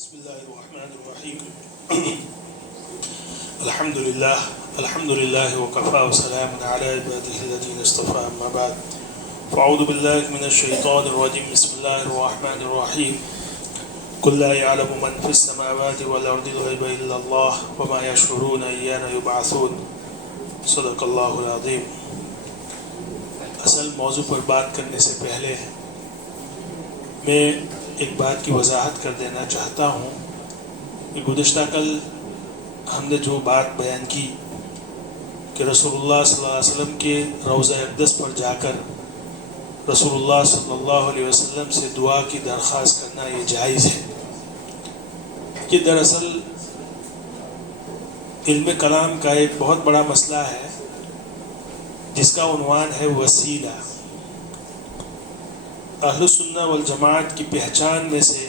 بسم الله الرحمن الرحيم الحمد لله وكفى وسلام على عباده الذين اصطفى أما بعد فأعوذ بالله من الشيطان الرجيم بسم الله الرحمن الرحيم قل لا يعلم من في السماوات والأرض الغيب إلا الله وما يشعرون أيان يبعثون صدق الله العظيم. اصل موضوع پر بات کرنے سے پہلے میں ایک بات کی وضاحت کر دینا چاہتا ہوں کہ گزشتہ کل ہم نے جو بات بیان کی کہ رسول اللہ صلی اللہ علیہ وسلم کے روضہ اقدس پر جا کر رسول اللہ صلی اللہ علیہ وسلم سے دعا کی درخواست کرنا یہ جائز ہے. یہ دراصل علم کلام کا ایک بہت بڑا مسئلہ ہے جس کا عنوان ہے وسیلہ. اہل سنہ والجماعت کی پہچان میں سے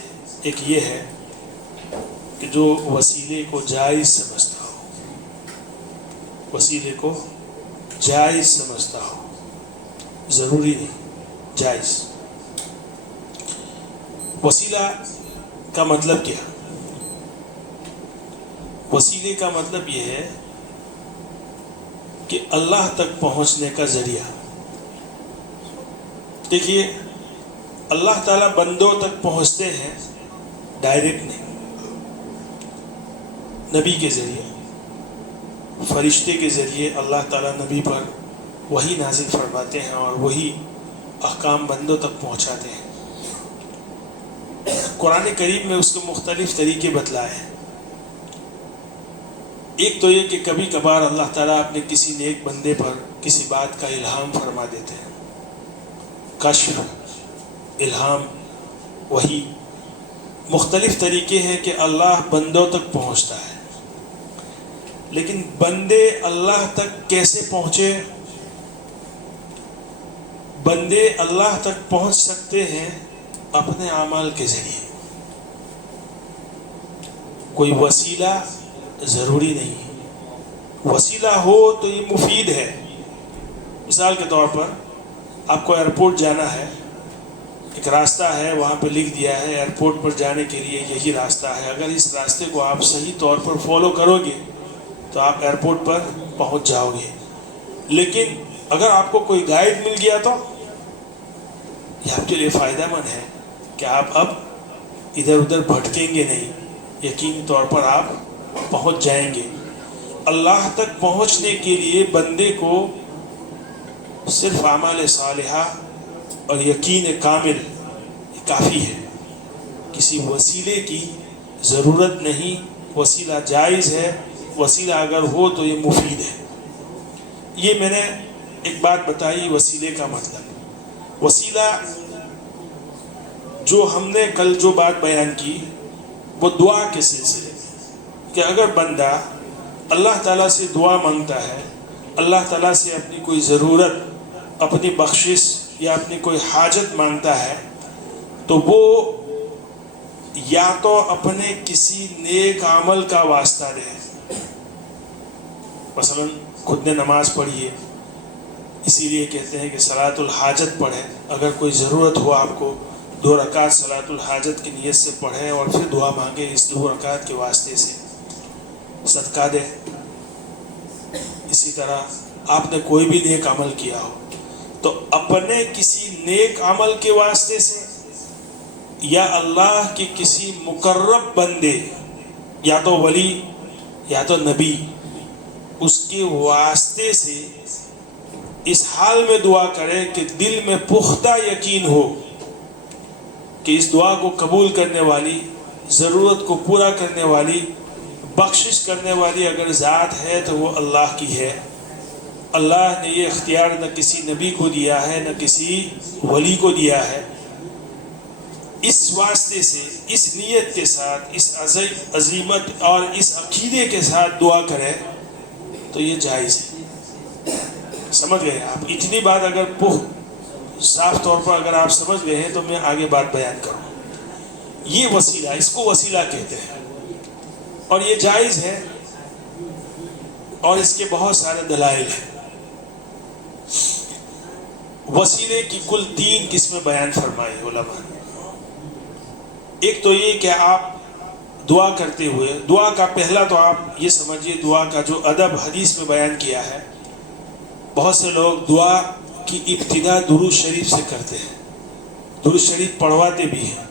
ایک یہ ہے کہ جو وسیلے کو جائز سمجھتا ہو، وسیلے کو جائز سمجھتا ہو، ضروری نہیں، جائز. وسیلہ کا مطلب کیا؟ وسیلے کا مطلب یہ ہے کہ اللہ تک پہنچنے کا ذریعہ. دیکھیے، اللہ تعالیٰ بندوں تک پہنچتے ہیں ڈائریکٹ نہیں، نبی کے ذریعے، فرشتے کے ذریعے اللہ تعالیٰ نبی پر وہی نازل فرماتے ہیں اور وہی احکام بندوں تک پہنچاتے ہیں. قرآن کریم میں اس کے مختلف طریقے بتلائے ہیں. ایک تو یہ کہ کبھی کبھار اللہ تعالیٰ اپنے کسی نیک بندے پر کسی بات کا الہام فرما دیتے ہیں. کشف، الہام، وہی مختلف طریقے ہیں کہ اللہ بندوں تک پہنچتا ہے. لیکن بندے اللہ تک کیسے پہنچے؟ بندے اللہ تک پہنچ سکتے ہیں اپنے اعمال کے ذریعے. کوئی وسیلہ ضروری نہیں ہے. وسیلہ ہو تو یہ مفید ہے. مثال کے طور پر آپ کو ایئرپورٹ جانا ہے، ایک راستہ ہے، وہاں پہ لکھ دیا ہے ایئرپورٹ پر جانے کے لیے یہی راستہ ہے. اگر اس راستے کو آپ صحیح طور پر فالو کرو گے تو آپ ایئرپورٹ پر پہنچ جاؤ گے. لیکن اگر آپ کو کوئی گائیڈ مل گیا تو یہ آپ کے لیے فائدہ مند ہے کہ آپ اب ادھر ادھر بھٹکیں گے نہیں، یقینی طور پر آپ پہنچ جائیں گے. اللہ تک پہنچنے کے لیے بندے کو صرف اعمال صالحہ اور یقین کامل یہ کافی ہے. کسی وسیلے کی ضرورت نہیں. وسیلہ جائز ہے، وسیلہ اگر ہو تو یہ مفید ہے. یہ میں نے ایک بات بتائی وسیلے کا مطلب. وسیلہ جو ہم نے کل جو بات بیان کی وہ دعا کے سلسلے کہ اگر بندہ اللہ تعالیٰ سے دعا مانگتا ہے، اللہ تعالیٰ سے اپنی کوئی ضرورت، اپنی بخشش یا اپنی کوئی حاجت مانگتا ہے تو وہ یا تو اپنے کسی نیک عمل کا واسطہ دے. مثلا خود نے نماز پڑھی ہے، اسی لیے کہتے ہیں کہ صلاۃ الحاجت پڑھے. اگر کوئی ضرورت ہو آپ کو، 2 رکعت صلاۃ الحاجت کی نیت سے پڑھیں اور پھر دعا مانگے اس 2 رکعت کے واسطے سے. صدقہ دے. اسی طرح آپ نے کوئی بھی نیک عمل کیا ہو تو اپنے کسی نیک عمل کے واسطے سے یا اللہ کے کسی مقرب بندے، یا تو ولی یا تو نبی، اس کے واسطے سے اس حال میں دعا کرے کہ دل میں پختہ یقین ہو کہ اس دعا کو قبول کرنے والی، ضرورت کو پورا کرنے والی، بخشش کرنے والی اگر ذات ہے تو وہ اللہ کی ہے. اللہ نے یہ اختیار نہ کسی نبی کو دیا ہے نہ کسی ولی کو دیا ہے. اس واسطے سے، اس نیت کے ساتھ، اس عظیمت اور اس عقیدے کے ساتھ دعا کرے تو یہ جائز ہے. سمجھ گئے آپ؟ اتنی بات اگر صاف طور پر اگر آپ سمجھ گئے ہیں تو میں آگے بات بیان کروں. یہ وسیلہ، اس کو وسیلہ کہتے ہیں اور یہ جائز ہے اور اس کے بہت سارے دلائل ہیں. وسیلے کی کل 3 قسمیں بیان فرمائی علماء نے. ایک تو یہ کہ آپ دعا کرتے ہوئے، دعا کا پہلا تو آپ یہ سمجھیے دعا کا جو ادب حدیث میں بیان کیا ہے، بہت سے لوگ دعا کی ابتدا درود شریف سے کرتے ہیں، درود شریف پڑھواتے بھی ہیں،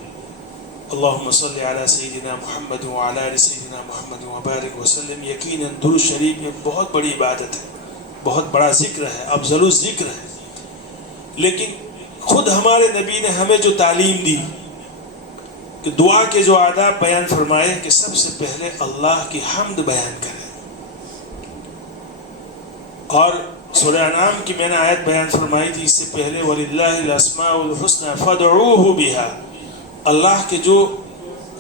اللہم صلی علی سیدنا محمد وعلی آل سیدنا محمد وبارک وسلم۔ یقیناً درود شریف ایک بہت بڑی عبادت ہے، بہت بڑا ذکر ہے، افضل الذکر ہے، لیکن خود ہمارے نبی نے ہمیں جو تعلیم دی کہ دعا کے جو آداب بیان فرمائے کہ سب سے پہلے اللہ کی حمد بیان کرے، اور سورہ انعام کی میں نے آیت بیان فرمائی تھی اس سے پہلے، وَلِلَّهِ الْأَسْمَاءُ الْحُسْنَى فَادْعُوهُ بِهَا، اللہ کے جو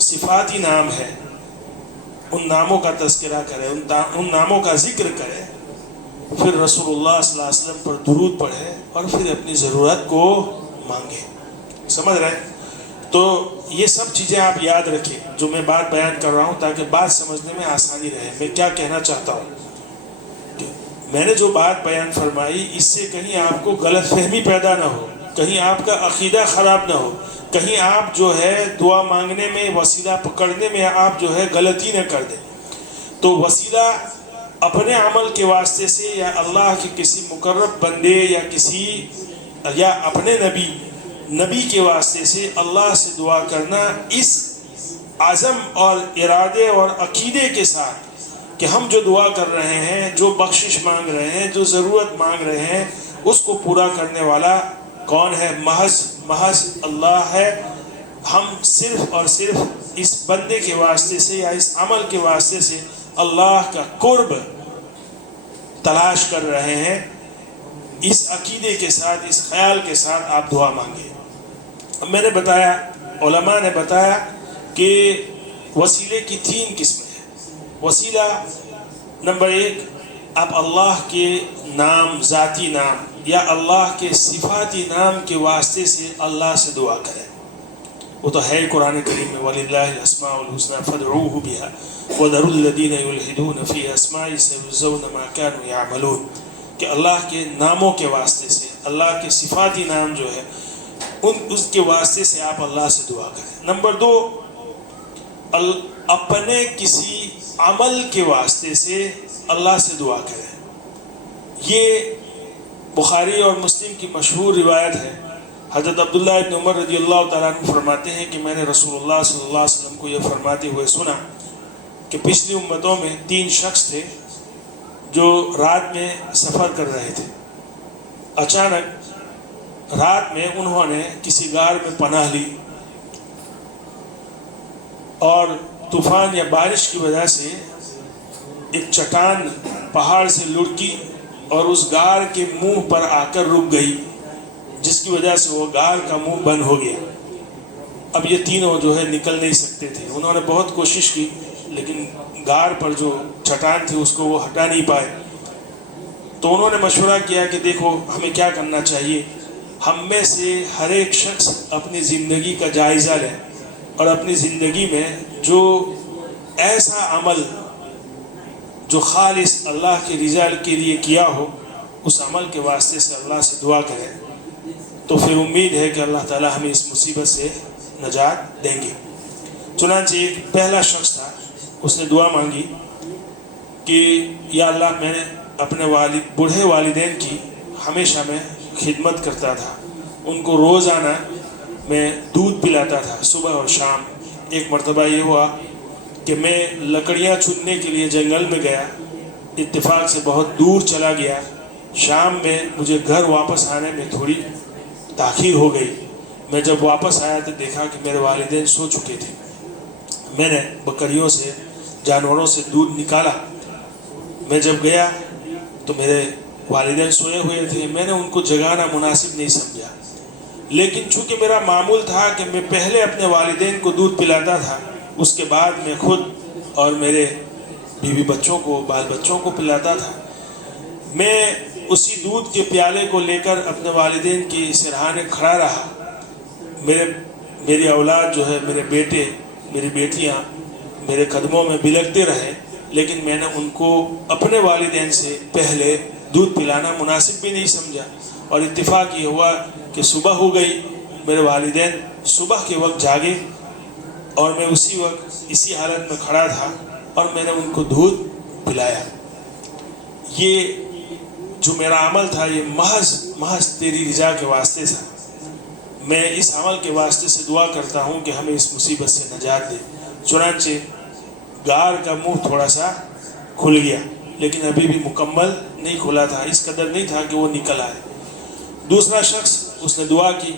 صفاتی نام ہے ان ناموں کا تذکرہ کرے، ان ناموں کا ذکر کرے، پھر رسول اللہ صلی اللہ علیہ وسلم پر درود پڑھے اور پھر اپنی ضرورت کو مانگے۔ سمجھ رہے ہیں؟ تو یہ سب چیزیں آپ یاد رکھیں جو میں بات بیان کر رہا ہوں، تاکہ بات سمجھنے میں آسانی رہے۔ میں کیا کہنا چاہتا ہوں کہ میں نے جو بات بیان فرمائی اس سے کہیں آپ کو غلط فہمی پیدا نہ ہو، کہیں آپ کا عقیدہ خراب نہ ہو، کہیں آپ جو ہے دعا مانگنے میں، وسیلہ پکڑنے میں آپ جو ہے غلطی نہ کر دیں۔ تو وسیلہ اپنے عمل کے واسطے سے یا اللہ کے کسی مقرب بندے یا اپنے نبی کے واسطے سے اللہ سے دعا کرنا، اس عزم اور ارادے اور عقیدے کے ساتھ کہ ہم جو دعا کر رہے ہیں، جو بخشش مانگ رہے ہیں، جو ضرورت مانگ رہے ہیں، اس کو پورا کرنے والا کون ہے؟ محض اللہ ہے۔ ہم صرف اور صرف اس بندے کے واسطے سے یا اس عمل کے واسطے سے اللہ کا قرب تلاش کر رہے ہیں۔ اس عقیدے کے ساتھ، اس خیال کے ساتھ آپ دعا مانگیں۔ اب میں نے بتایا، علماء نے بتایا کہ وسیلے کی 3 قسمیں ہیں۔ وسیلہ نمبر 1، آپ اللہ کے نام، ذاتی نام یا اللہ کے صفاتی نام کے واسطے سے اللہ سے دعا کریں، وہ تو ہے قرآن کریم میں، وَلِلَّهِ الْأَسْمَاءُ الْحُسْنَى فَادْعُوهُ بِهَا وَذَرُوا الَّذِينَ يُلْحِدُونَ فِي أَسْمَائِهِ سَيُجْزَوْنَ مَا كَانُوا يَعْمَلُونَ، کہ اللہ کے ناموں کے واسطے سے، اللہ کے صفاتی نام جو ہے اس کے واسطے سے آپ اللہ سے دعا کریں۔ نمبر 2، اپنے کسی عمل کے واسطے سے اللہ سے دعا کریں۔ یہ بخاری اور مسلم کی مشہور روایت ہے۔ حضرت عبداللہ ابن عمر رضی اللہ تعالیٰ عنہ فرماتے ہیں کہ میں نے رسول اللہ صلی اللہ علیہ وسلم کو یہ فرماتے ہوئے سنا کہ پچھلی امتوں میں 3 شخص تھے جو رات میں سفر کر رہے تھے۔ اچانک رات میں انہوں نے کسی غار میں پناہ لی اور طوفان یا بارش کی وجہ سے ایک چٹان پہاڑ سے لڑکی اور اس غار کے منہ پر آ کر رک گئی، جس کی وجہ سے وہ غار کا منہ بند ہو گیا۔ اب یہ تینوں جو ہے نکل نہیں سکتے تھے۔ انہوں نے بہت کوشش کی لیکن غار پر جو چٹان تھی اس کو وہ ہٹا نہیں پائے۔ تو انہوں نے مشورہ کیا کہ دیکھو ہمیں کیا کرنا چاہیے، ہم میں سے ہر ایک شخص اپنی زندگی کا جائزہ لے اور اپنی زندگی میں جو ایسا عمل جو خالص اللہ کی رضا کے لیے کیا ہو، اس عمل کے واسطے سے اللہ سے دعا کرے، تو پھر امید ہے کہ اللہ تعالیٰ ہمیں اس مصیبت سے نجات دیں گے۔ چنانچہ ایک پہلا شخص تھا، اس نے دعا مانگی کہ یا اللہ، میں نے اپنے بوڑھے والدین کی ہمیشہ میں خدمت کرتا تھا، ان کو روزانہ میں دودھ پلاتا تھا صبح اور شام۔ ایک مرتبہ یہ ہوا کہ میں لکڑیاں چننے کے لیے جنگل میں گیا، اتفاق سے بہت دور چلا گیا۔ شام میں مجھے گھر واپس آنے میں تھوڑی تاخیر ہو گئی۔ میں جب واپس آیا تو دیکھا کہ میرے والدین سو چکے تھے۔ میں نے بکریوں سے، جانوروں سے دودھ نکالا۔ میں جب گیا تو میرے والدین سوئے ہوئے تھے۔ میں نے ان کو جگانا مناسب نہیں سمجھا، لیکن چونکہ میرا معمول تھا کہ میں پہلے اپنے والدین کو دودھ پلاتا تھا، اس کے بعد میں خود اور میرے بیوی بچوں کو، بال بچوں کو پلاتا تھا۔ میں اسی دودھ کے پیالے کو لے کر اپنے والدین کی سرہانے کھڑا رہا۔ میری اولاد جو ہے، میرے بیٹے، میری بیٹیاں میرے قدموں میں بلکتے رہے، لیکن میں نے ان کو اپنے والدین سے پہلے دودھ پلانا مناسب بھی نہیں سمجھا۔ اور اتفاق یہ ہوا کہ صبح ہو گئی، میرے والدین صبح کے وقت جاگے اور میں اسی وقت اسی حالت میں کھڑا تھا اور میں نے ان کو دودھ پلایا. یہ جو میرا عمل تھا یہ محض تیری رضا کے واسطے تھا. میں اس عمل کے واسطے سے دعا کرتا ہوں کہ ہمیں اس مصیبت سے نجات دے. چنانچہ غار کا منہ تھوڑا سا کھل گیا لیکن ابھی بھی مکمل نہیں کھلا تھا، اس قدر نہیں تھا کہ وہ نکل آئے. دوسرا شخص اس نے دعا کی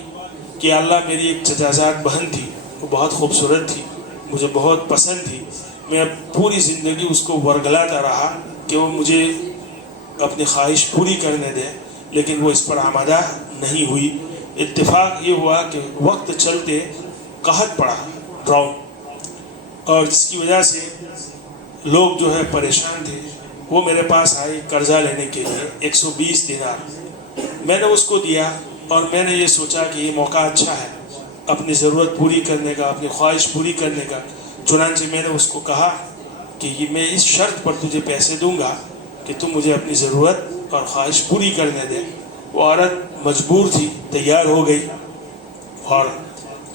کہ اللہ میری ایک چچازاد بہن تھی، وہ بہت خوبصورت تھی، مجھے بہت پسند تھی. میں پوری زندگی اس کو ورگلاتا رہا کہ وہ مجھے اپنی خواہش پوری کرنے دے، لیکن وہ اس پر آمادہ نہیں ہوئی. اتفاق یہ ہوا کہ وقت چلتے قحط پڑا، ڈراؤن، اور جس کی وجہ سے لوگ جو ہے پریشان تھے. وہ میرے پاس آئی قرضہ لینے کے لیے 120 دینار. میں نے اس کو دیا اور میں نے یہ سوچا کہ یہ موقع اچھا ہے اپنی ضرورت پوری کرنے کا، اپنی خواہش پوری کرنے کا. چنانچہ میں نے اس کو کہا کہ یہ میں اس شرط پر تجھے پیسے دوں گا کہ تم مجھے اپنی ضرورت اور خواہش پوری کرنے دے. وہ عورت مجبور تھی، تیار ہو گئی، اور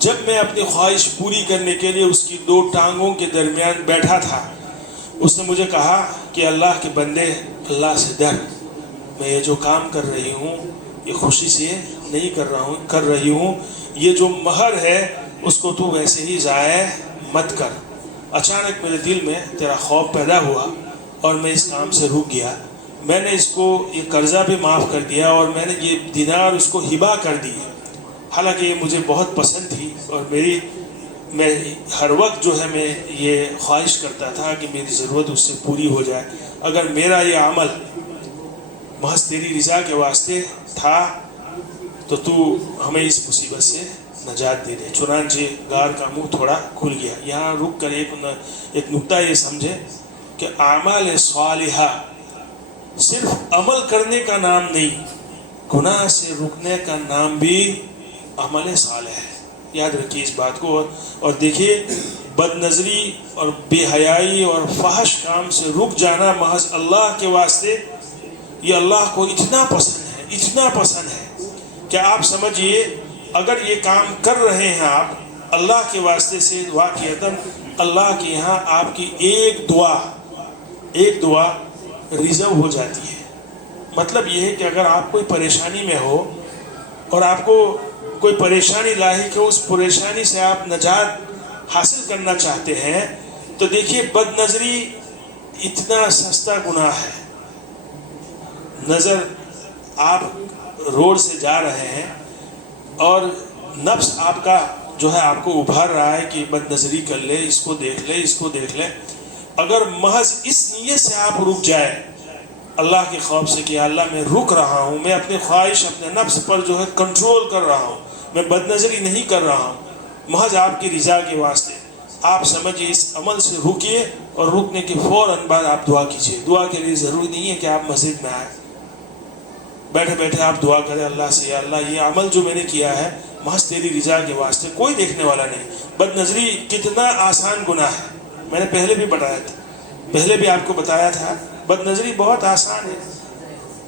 جب میں اپنی خواہش پوری کرنے کے لیے اس کی 2 ٹانگوں کے درمیان بیٹھا تھا، اس نے مجھے کہا کہ اللہ کے بندے، اللہ سے ڈر. میں یہ جو کام کر رہی ہوں یہ خوشی سے نہیں کر رہی ہوں. یہ جو مہر ہے اس کو تو ویسے ہی ضائع مت کر. اچانک میرے دل میں تیرا خوف پیدا ہوا اور میں اس کام سے رک گیا. میں نے اس کو یہ قرضہ بھی معاف کر دیا اور میں نے یہ دینار اس کو ہبہ کر دی. حالانکہ یہ مجھے بہت پسند تھی اور میں ہر وقت جو ہے میں یہ خواہش کرتا تھا کہ میری ضرورت اس سے پوری ہو جائے. اگر میرا یہ عمل محض تیری رضا کے واسطے تھا تو ہمیں اس مصیبت سے نجات دے دے. چنانچہ غار کا منہ تھوڑا کھل گیا. یہاں رک کر ایک نکتہ یہ سمجھے کہ اعمال صالحہ صرف عمل کرنے کا نام نہیں، گناہ سے رکنے کا نام بھی عمل صالح ہے. یاد رکھیے اس بات کو. اور دیکھیے، بد نظری اور بے حیائی اور فحش کام سے رک جانا محض اللہ کے واسطے، یہ اللہ کو اتنا پسند ہے کہ آپ سمجھیے اگر یہ کام کر رہے ہیں آپ اللہ کے واسطے سے، واقعتاً اللہ کے یہاں آپ کی ایک دعا ریزرو ہو جاتی ہے. مطلب یہ ہے کہ اگر آپ کوئی پریشانی میں ہو اور آپ کو کوئی پریشانی لاحق ہے، اس پریشانی سے آپ نجات حاصل کرنا چاہتے ہیں، تو دیکھیے بد نظری اتنا سستا گناہ ہے. نظر، آپ روڈ سے جا رہے ہیں اور نفس آپ کا جو ہے آپ کو ابھار رہا ہے کہ بد نظری کر لے، اس کو دیکھ لے. اگر محض اس نیت سے آپ رک جائے اللہ کے خوف سے کہ اللہ میں رک رہا ہوں، میں اپنی خواہش اپنے نفس پر جو ہے کنٹرول کر رہا ہوں، میں بد نظری نہیں کر رہا ہوں، محض آپ کی رضا کے واسطے، آپ سمجھیے اس عمل سے رکیے اور رکنے کے فوراً بعد آپ دعا کیجیے. دعا کے لیے ضروری نہیں ہے کہ آپ مسجد میں آئیں، بیٹھے بیٹھے آپ دعا کریں اللہ سے، یا اللہ یہ عمل جو میں نے کیا ہے محض تیری رضا کے واسطے، کوئی دیکھنے والا نہیں. بد نظری کتنا آسان گناہ ہے. میں نے پہلے بھی آپ کو بتایا تھا، بد نظری بہت آسان ہے.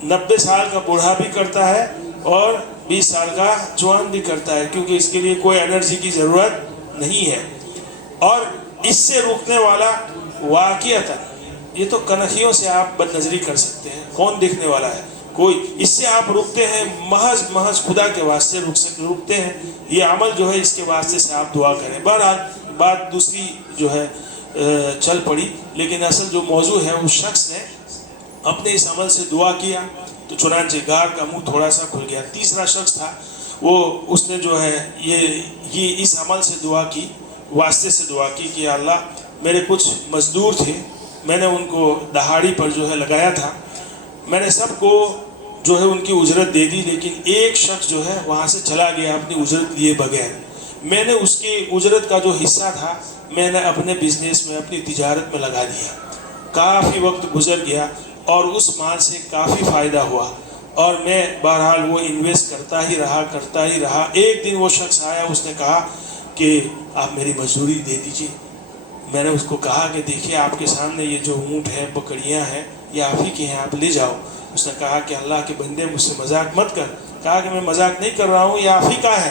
90 سال کا بوڑھا بھی کرتا ہے اور 20 سال کا جوان بھی کرتا ہے، کیونکہ اس کے لیے کوئی انرجی کی ضرورت نہیں ہے. اور اس سے روکنے والا واقعتاً یہ تو کنکھیوں سے آپ بد نظری کر سکتے ہیں، کون دیکھنے والا ہے؟ کوئی. اس سے آپ رکتے ہیں محض خدا کے واسطے رکتے ہیں. یہ عمل جو ہے اس کے واسطے سے آپ دعا کریں. بہرحال بات دوسری جو ہے چل پڑی، لیکن اصل جو موضوع ہے اس شخص نے اپنے اس عمل سے دعا کیا تو چنانچہ غار کا منہ تھوڑا سا کھل گیا. تیسرا شخص تھا، اس نے جو ہے یہ اس عمل سے دعا کی، واسطے سے دعا کی کہ اللہ میرے کچھ مزدور تھے، میں نے ان کو دہاڑی پر جو ہے لگایا تھا، میں نے سب کو جو ہے ان کی اجرت دے دی، لیکن ایک شخص جو ہے وہاں سے چلا گیا اپنی اجرت لیے بغیر. میں نے اس کی اجرت کا جو حصہ تھا میں نے اپنے بزنس میں، اپنی تجارت میں لگا دیا. کافی وقت گزر گیا اور اس مال سے کافی فائدہ ہوا اور میں بہرحال وہ انویسٹ کرتا ہی رہا. ایک دن وہ شخص آیا، اس نے کہا کہ آپ میری مزدوری دے دیجیے. میں نے اس کو کہا کہ دیکھیے آپ کے سامنے یہ جو اونٹ ہے، بکریاں ہیں، یہ آپ ہی کی ہیں، آپ لے جاؤ. اس نے کہا کہ اللہ کے بندے مجھ سے مذاق مت کر. کہا کہ میں مذاق نہیں کر رہا ہوں، یہ آپ ہی کا ہے.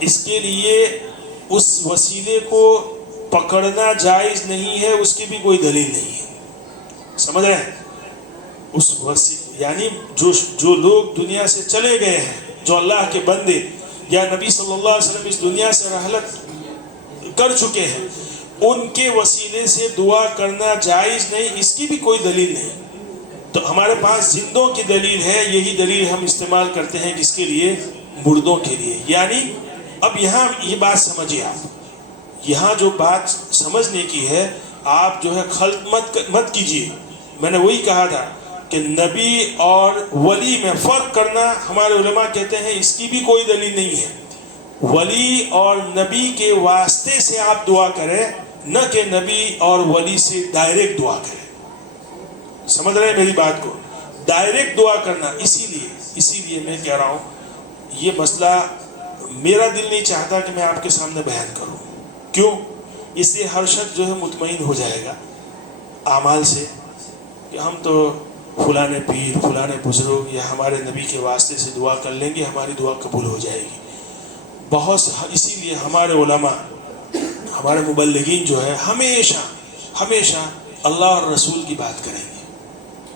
اس کے لیے اس وسیلے کو پکڑنا جائز نہیں ہے، اس کی بھی کوئی دلیل نہیں ہے. سمجھ رہے ہیں؟ یعنی جو لوگ دنیا سے چلے گئے ہیں، جو اللہ کے بندے یا نبی صلی اللہ علیہ وسلم اس دنیا سے رحلت کر چکے ہیں، ان کے وسیلے سے دعا کرنا جائز نہیں، اس کی بھی کوئی دلیل نہیں. تو ہمارے پاس زندوں کی دلیل ہے، یہی دلیل ہم استعمال کرتے ہیں کس کے لیے؟ مردوں کے لیے. یعنی اب یہاں یہ بات سمجھیے، آپ یہاں جو بات سمجھنے کی ہے، آپ جو ہے خلط مت کیجیے. میں نے وہی کہا تھا کہ نبی اور ولی میں فرق کرنا، ہمارے علماء کہتے ہیں اس کی بھی کوئی دلیل نہیں ہے. ولی اور نبی کے واسطے سے آپ دعا کریں، نہ کہ نبی اور ولی سے ڈائریکٹ دعا کریں. سمجھ رہے ہیں میری بات کو؟ ڈائریکٹ دعا کرنا. اسی لیے میں کہہ رہا ہوں، یہ مسئلہ میرا دل نہیں چاہتا کہ میں آپ کے سامنے بیان کروں. کیوں؟ اس سے ہر شخص جو ہے مطمئن ہو جائے گا اعمال سے کہ ہم تو فلاں پیر، فلاں بزرگ یا ہمارے نبی کے واسطے سے دعا کر لیں گے، ہماری دعا قبول ہو جائے گی. اسی لیے ہمارے علماء، ہمارے مبلغین جو ہے ہمیشہ اللہ اور رسول کی بات کریں گے.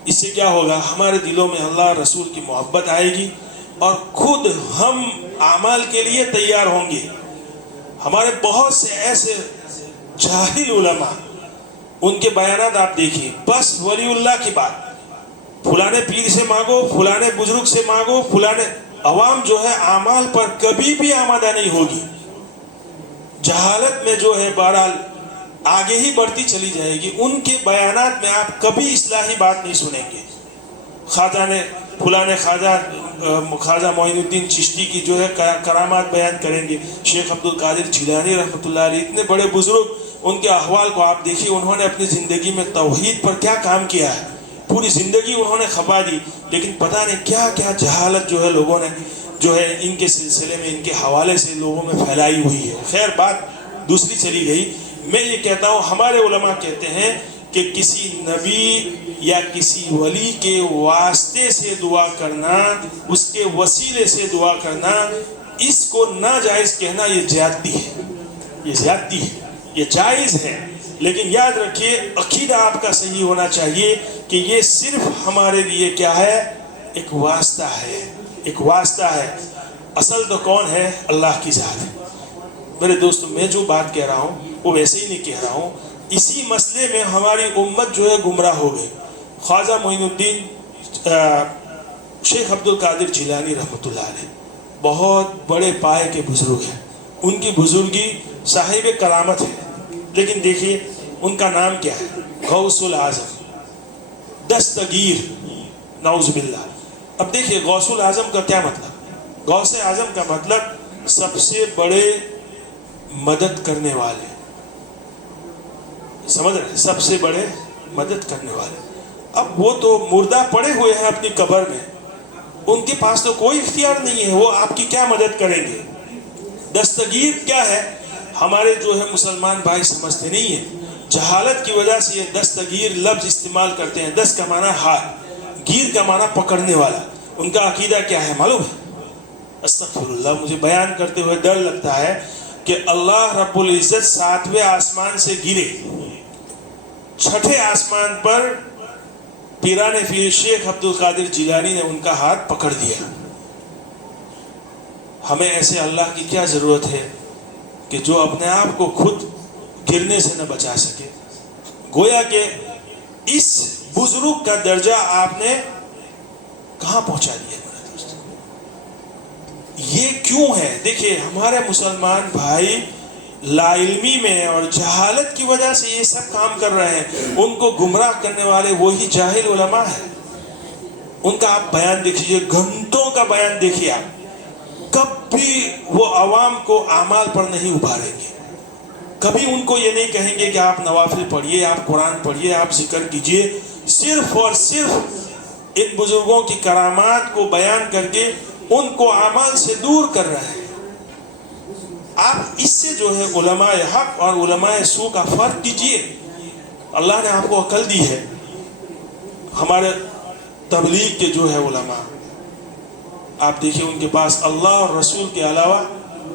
اس سے کیا ہوگا؟ ہمارے دلوں میں اللہ اور رسول کی محبت آئے گی اور خود ہم اعمال کے لیے تیار ہوں گے. ہمارے بہت سے ایسے جاہل علماء، ان کے بیانات آپ دیکھیے، بس ولی اللہ کی بات، فلانے پیر سے مانگو، فلانے بزرگ سے مانگو، فلانے. عوام جو ہے اعمال پر کبھی بھی آمادہ نہیں ہوگی. جہالت میں جو ہے بہرحال آگے ہی بڑھتی چلی جائے گی. ان کے بیانات میں آپ کبھی اصلاحی بات نہیں سنیں گے. خواجہ معین الدین چشتی کی جو ہے کرامات بیان کریں گے، شیخ عبد القادر جیلانی رحمۃ اللہ علیہ، اتنے بڑے بزرگ، ان کے احوال کو آپ دیکھیے. انہوں نے اپنی زندگی میں توحید پر کیا کام کیا ہے، پوری زندگی انہوں نے کھپا دی، لیکن پتہ نہیں کیا کیا جہالت جو ہے لوگوں نے جو ہے ان کے سلسلے میں، ان کے حوالے سے لوگوں میں پھیلائی ہوئی ہے. خیر، بات دوسری چلی گئی. میں یہ کہتا ہوں، ہمارے علماء کہتے ہیں کہ کسی نبی یا کسی ولی کے واسطے سے دعا کرنا، اس کے وسیلے سے دعا کرنا، اس کو ناجائز کہنا یہ زیادتی ہے. یہ جائز ہے، لیکن یاد رکھیے عقیدہ آپ کا صحیح ہونا چاہیے کہ یہ صرف ہمارے لیے کیا ہے؟ ایک واسطہ ہے. اصل تو کون ہے؟ اللہ کی ذات ہے. میرے دوستو، میں جو بات کہہ رہا ہوں وہ ویسے ہی نہیں کہہ رہا ہوں. اسی مسئلے میں ہماری امت جو ہے گمراہ ہو گئی. خواجہ معین الدین شیخ عبد القادر جیلانی رحمۃ اللہ علیہ بہت بڑے پائے کے بزرگ ہیں. ان کی بزرگی صاحب کرامت ہے، لیکن دیکھیے ان کا نام کیا ہے؟ غوث العظم، دستگیر، نعوذ باللہ. اب دیکھیے غوث العظم کا کیا مطلب؟ غوث اعظم کا مطلب سب سے بڑے مدد کرنے والے. سمجھ رہے؟ سب سے بڑے مدد کرنے والے. اب وہ تو مردہ پڑے ہوئے ہیں اپنی قبر میں، ان کے پاس تو کوئی اختیار نہیں ہے، وہ آپ کی کیا مدد کریں گے؟ دستگیر کیا ہے؟ ہمارے جو ہے مسلمان بھائی سمجھتے نہیں ہیں، جہالت کی وجہ سے یہ دستگیر لفظ استعمال کرتے ہیں. دست کا معنی ہاتھ، گیر کا معنی پکڑنے والا. ان کا عقیدہ کیا ہے معلوم ہے؟ استغفر اللہ، مجھے بیان کرتے ہوئے ڈر لگتا ہے کہ اللہ رب العزت 7ویں آسمان سے گرے، 6ٹھے آسمان پر پیران پیر شیخ عبد القادر جیلانی نے ان کا ہاتھ پکڑ دیا. ہمیں ایسے اللہ کی کیا ضرورت ہے کہ جو اپنے آپ کو خود گرنے سے نہ بچا سکے. گویا کہ اس بزرگ کا درجہ آپ نے کہاں پہنچا دیا. یہ کیوں ہے؟ دیکھیے ہمارے مسلمان بھائی لا علمی میں اور جہالت کی وجہ سے یہ سب کام کر رہے ہیں. ان کو گمراہ کرنے والے وہی جاہل علماء ہیں. ان کا آپ بیان دیکھیے، گھنٹوں کا بیان دیکھیے، آپ کبھی وہ عوام کو اعمال پر نہیں ابھاریں گے. کبھی ان کو یہ نہیں کہیں گے کہ آپ نوافل پڑھیے، آپ قرآن پڑھیے، آپ ذکر کیجیے. صرف اور صرف ان بزرگوں کی کرامات کو بیان کر کے ان کو اعمال سے دور کر رہے ہیں. آپ اس سے جو ہے علماء حق اور علماء سو کا فرق کیجیے. اللہ نے آپ کو عقل دی ہے. ہمارے تبلیغ کے جو ہے علماء، آپ دیکھیں ان کے پاس اللہ اور رسول کے علاوہ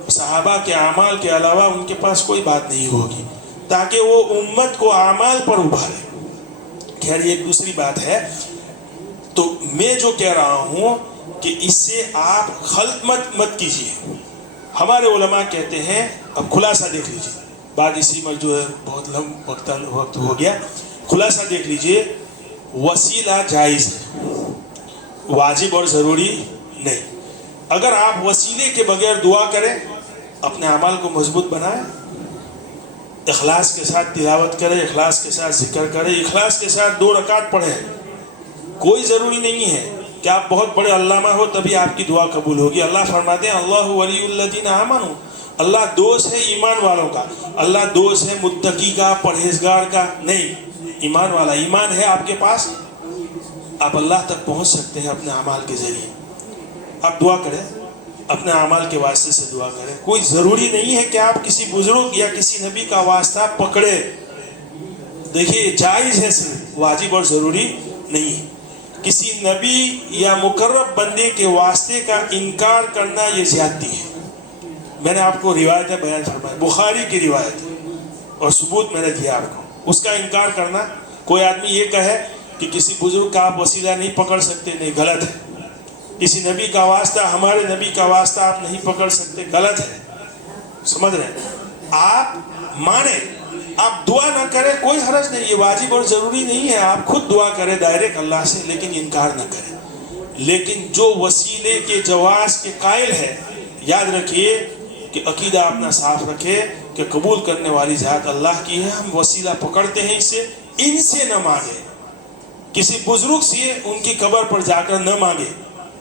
صحابہ کے اعمال کے علاوہ ان کے پاس کوئی بات نہیں ہوگی تاکہ وہ امت کو اعمال پر ابھارے۔ خیر یہ ایک دوسری بات ہے۔ تو میں جو کہہ رہا ہوں کہ اس سے آپ خلط مت کیجیے۔ ہمارے علماء کہتے ہیں، اب خلاصہ دیکھ لیجیے، بعد اسی میں جو ہے بہت وقت ہو گیا، خلاصہ دیکھ لیجیے، وسیلہ جائز ہے، واجب اور ضروری نہیں۔ اگر آپ وسیلے کے بغیر دعا کریں، اپنے اعمال کو مضبوط بنائیں، اخلاص کے ساتھ تلاوت کریں، اخلاص کے ساتھ ذکر کریں، اخلاص کے ساتھ 2 رکعت پڑھیں۔ کوئی ضروری نہیں ہے کہ آپ بہت بڑے علامہ ہو تبھی آپ کی دعا قبول ہوگی۔ اللہ فرماتے ہیں اللہ ولی الذین آمنوا، اللہ دوست ہے ایمان والوں کا، اللہ دوست ہے متقی کا، پرہیزگار کا نہیں، ایمان والا۔ ایمان ہے آپ کے پاس، آپ اللہ تک پہنچ سکتے ہیں اپنے اعمال کے ذریعے۔ آپ دعا کریں، اپنے اعمال کے واسطے سے دعا کریں۔ کوئی ضروری نہیں ہے کہ آپ کسی بزرگ یا کسی نبی کا واسطہ پکڑے۔ دیکھیے جائز ہے، صرف واجب اور ضروری نہیں ہے۔ کسی نبی یا مقرب بندے کے واسطے کا انکار کرنا یہ زیادتی ہے۔ میں نے آپ کو روایتیں بیان فرمائی، بخاری کی روایت اور ثبوت میں نے دیا آپ کو۔ اس کا انکار کرنا، کوئی آدمی یہ کہے کہ کسی بزرگ کا آپ وسیلہ نہیں پکڑ سکتے، نہیں، غلط ہے۔ کسی نبی کا واسطہ، ہمارے نبی کا واسطہ آپ نہیں پکڑ سکتے، غلط ہے۔ سمجھ رہے ہیں؟ آپ مانیں، آپ دعا نہ کریں، کوئی حرج نہیں، یہ واجب اور ضروری نہیں ہے۔ آپ خود دعا کریں ڈائریکٹ اللہ سے، لیکن انکار نہ کریں۔ لیکن جو وسیلے کے جواز کے قائل ہے، یاد رکھیے کہ عقیدہ اپنا صاف رکھے کہ قبول کرنے والی ذات اللہ کی ہے، ہم وسیلہ پکڑتے ہیں اس سے، ان سے نہ مانگے، کسی بزرگ سے ان کی قبر پر جا کر نہ مانگے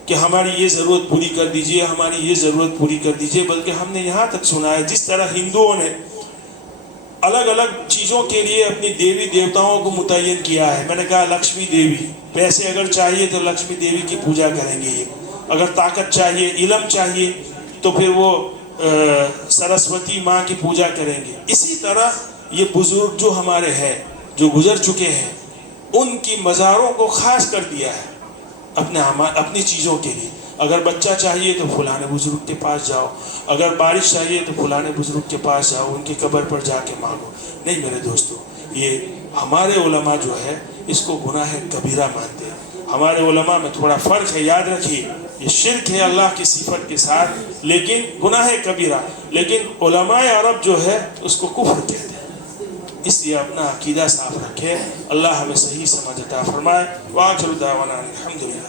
کہ ہماری یہ ضرورت پوری کر دیجئے، ہماری یہ ضرورت پوری کر دیجئے۔ بلکہ ہم نے یہاں تک سنا ہے جس طرح ہندوؤں نے الگ الگ چیزوں کے لیے اپنی دیوی دیوتاؤں کو متعین کیا ہے۔ میں نے کہا لکشمی دیوی، پیسے اگر چاہیے تو لکشمی دیوی کی پوجا کریں گے یہ، اگر طاقت چاہیے، علم چاہیے تو پھر وہ سرسوتی ماں کی پوجا کریں گے۔ اسی طرح یہ بزرگ جو ہمارے ہیں، جو گزر چکے ہیں، ان کی مزاروں کو خاص کر دیا ہے اپنی چیزوں کے لیے۔ اگر بچہ چاہیے تو فلانے بزرگ کے پاس جاؤ، اگر بارش چاہیے تو فلانے بزرگ کے پاس جاؤ، ان کی قبر پر جا کے مانگو۔ نہیں میرے دوستو، یہ ہمارے علماء جو ہے اس کو گناہ کبیرہ مانتے ہیں۔ ہمارے علماء میں تھوڑا فرق ہے، یاد رکھیے، یہ شرک ہے اللہ کی صفت کے ساتھ، لیکن گناہ کبیرہ، لیکن علماء عرب جو ہے اس کو کفر کہتے ہیں۔ اس لیے اپنا عقیدہ صاف رکھے۔ اللہ ہمیں صحیح سمجھ عطا فرمائے۔ وآخر دعوانا الحمدللہ۔